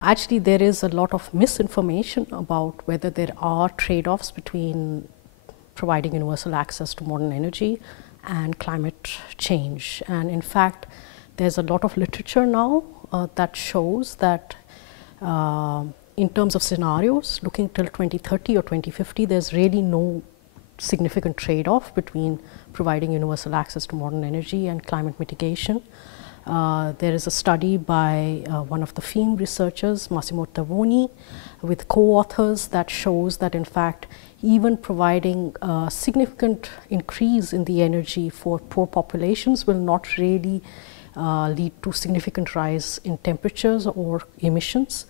Actually, there is a lot of misinformation about whether there are trade-offs between providing universal access to modern energy and climate change. And in fact, there's a lot of literature now that shows that in terms of scenarios, looking till 2030 or 2050, there's really no significant trade-off between providing universal access to modern energy and climate mitigation. There is a study by one of the FEAM researchers, Massimo Tavoni, with co-authors that shows that in fact even providing a significant increase in the energy for poor populations will not really lead to significant rise in temperatures or emissions.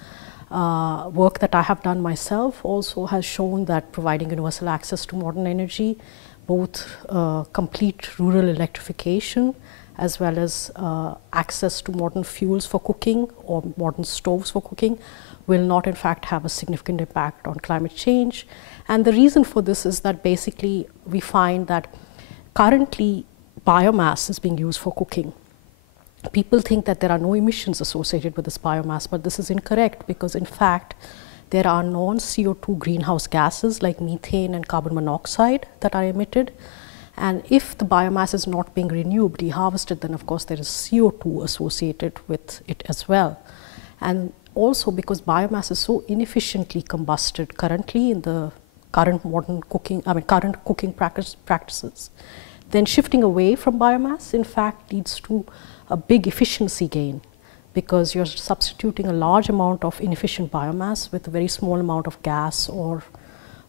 Work that I have done myself also has shown that providing universal access to modern energy, both complete rural electrification as well as access to modern fuels for cooking or modern stoves for cooking will not in fact have a significant impact on climate change. And the reason for this is that basically we find that currently biomass is being used for cooking. People think that there are no emissions associated with this biomass, but this is incorrect because in fact there are non-CO2 greenhouse gases like methane and carbon monoxide that are emitted. And if the biomass is not being renewably harvested, then of course there is CO2 associated with it as well. And also because biomass is so inefficiently combusted currently in the current modern cooking, current cooking practices, then shifting away from biomass in fact leads to a big efficiency gain because you're substituting a large amount of inefficient biomass with a very small amount of gas or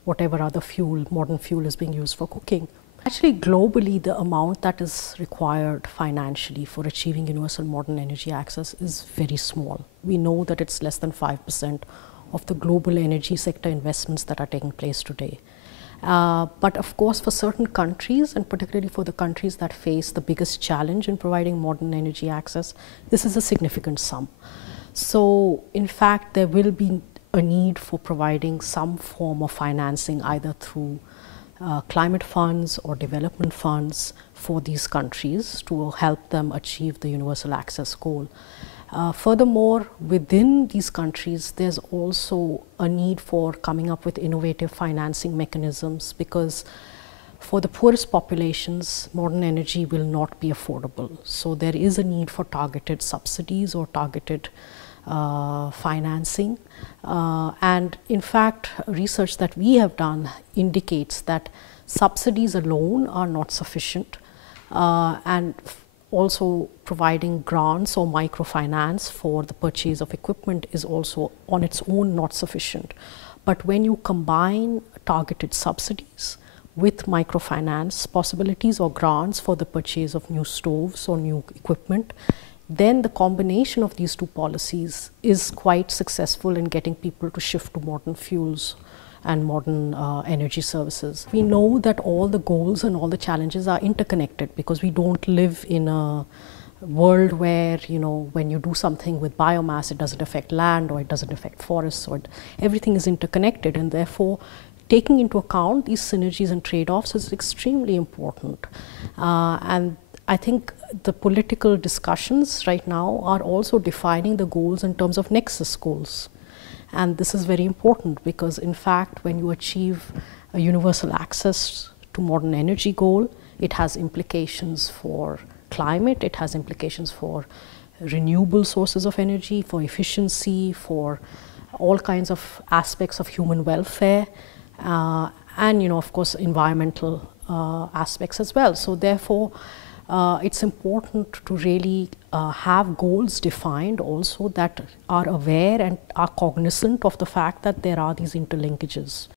whatever other fuel, modern fuel is being used for cooking. Actually, globally, the amount that is required financially for achieving universal modern energy access is very small. We know that it's less than 5% of the global energy sector investments that are taking place today. But of course, for certain countries, and particularly for the countries that face the biggest challenge in providing modern energy access, this is a significant sum. So, in fact, there will be a need for providing some form of financing either through climate funds or development funds for these countries to help them achieve the universal access goal. Furthermore, within these countries, there's also a need for coming up with innovative financing mechanisms because for the poorest populations, modern energy will not be affordable. So there is a need for targeted subsidies or targeted financing. And in fact, research that we have done indicates that subsidies alone are not sufficient, and also providing grants or microfinance for the purchase of equipment is also on its own not sufficient. But when you combine targeted subsidies with microfinance possibilities or grants for the purchase of new stoves or new equipment, then the combination of these two policies is quite successful in getting people to shift to modern fuels and modern energy services. We know that all the goals and all the challenges are interconnected because we don't live in a world where, you know, when you do something with biomass, it doesn't affect land or it doesn't affect forests, or everything is interconnected, and therefore taking into account these synergies and trade-offs is extremely important. And I think the political discussions right now are also defining the goals in terms of nexus goals. And this is very important because in fact, when you achieve a universal access to modern energy goal, it has implications for climate, it has implications for renewable sources of energy, for efficiency, for all kinds of aspects of human welfare, and, you know, of course, environmental aspects as well. So therefore, it's important to really have goals defined also that are aware and are cognizant of the fact that there are these interlinkages.